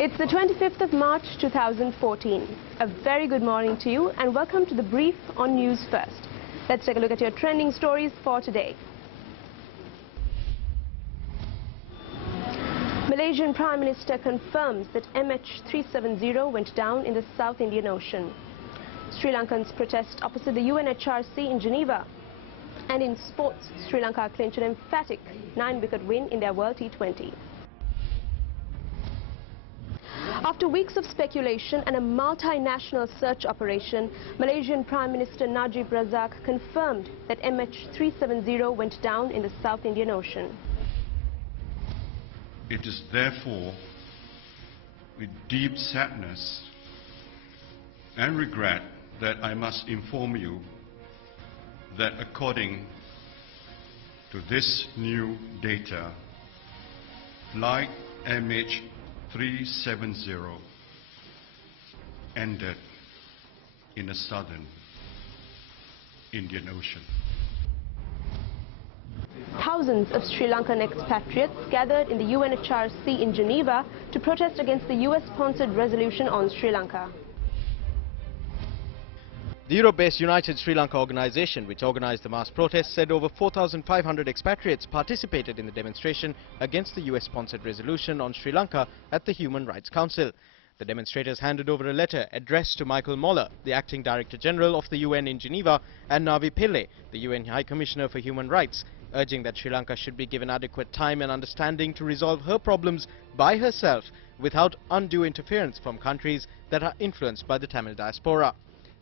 It's the 25th of March 2014. A very good morning to you and welcome to the brief on News First. Let's take a look at your trending stories for today. Malaysian Prime Minister confirms that MH370 went down in the South Indian Ocean. Sri Lankans protest opposite the UNHRC in Geneva. And in sports, Sri Lanka clinched an emphatic 9-wicket win in their World T20. After weeks of speculation and a multinational search operation, Malaysian Prime Minister Najib Razak confirmed that MH370 went down in the South Indian Ocean. It is therefore with deep sadness and regret that I must inform you that according to this new data, flight MH370 ended in the southern Indian Ocean. Thousands of Sri Lankan expatriates gathered in the UNHRC in Geneva to protest against the US-sponsored resolution on Sri Lanka. The Europe-based United Sri Lanka organization, which organized the mass protest, said over 4,500 expatriates participated in the demonstration against the US-sponsored resolution on Sri Lanka at the Human Rights Council. The demonstrators handed over a letter addressed to Michael Moller, the acting Director General of the UN in Geneva, and Navi Pillay, the UN High Commissioner for Human Rights, urging that Sri Lanka should be given adequate time and understanding to resolve her problems by herself without undue interference from countries that are influenced by the Tamil diaspora.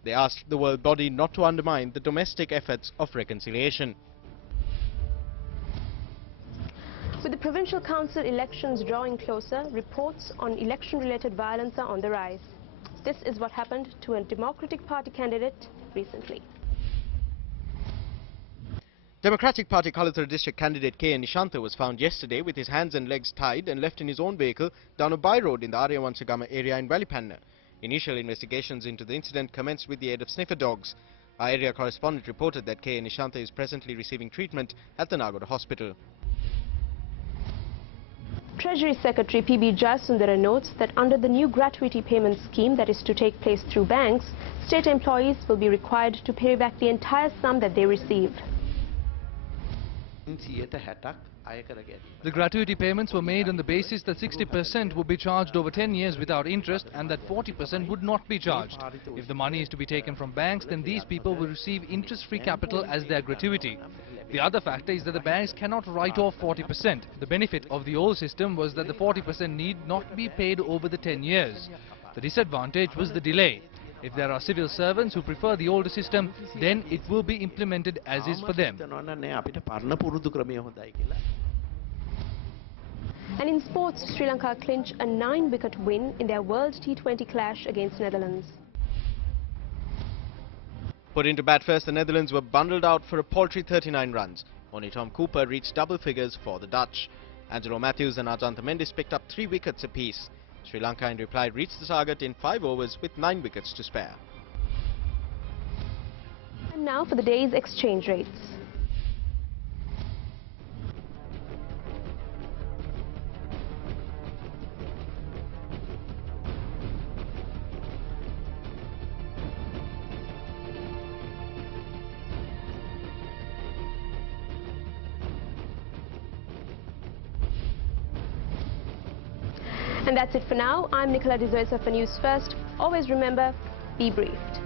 They asked the world body not to undermine the domestic efforts of reconciliation. With the provincial council elections drawing closer, reports on election-related violence are on the rise. This is what happened to a Democratic Party candidate recently. Democratic Party Kalathura district candidate K. Nishantha was found yesterday with his hands and legs tied and left in his own vehicle down a by-road in the Aryawansagama area in Valipanna. Initial investigations into the incident commenced with the aid of sniffer dogs. Our area correspondent reported that K. Nishantha is presently receiving treatment at the Nagoda hospital. Treasury Secretary P.B. Jayasundara notes that under the new gratuity payment scheme that is to take place through banks, state employees will be required to pay back the entire sum that they receive. The gratuity payments were made on the basis that 60% would be charged over 10 years without interest and that 40% would not be charged. If the money is to be taken from banks, then these people will receive interest-free capital as their gratuity. The other factor is that the banks cannot write off 40%. The benefit of the old system was that the 40% need not be paid over the 10 years. The disadvantage was the delay. If there are civil servants who prefer the older system, then it will be implemented as is for them. And in sports, Sri Lanka clinched a 9-wicket win in their World T20 clash against Netherlands. Put into bat first, the Netherlands were bundled out for a paltry 39 runs. Only Tom Cooper reached double figures for the Dutch. Angelo Matthews and Ajantha Mendis picked up 3 wickets apiece. Sri Lanka in reply reached the target in 5 overs with 9 wickets to spare. And now for the day's exchange rates. And that's it for now. I'm Nicola D'Zoesa for News First. Always remember, be briefed.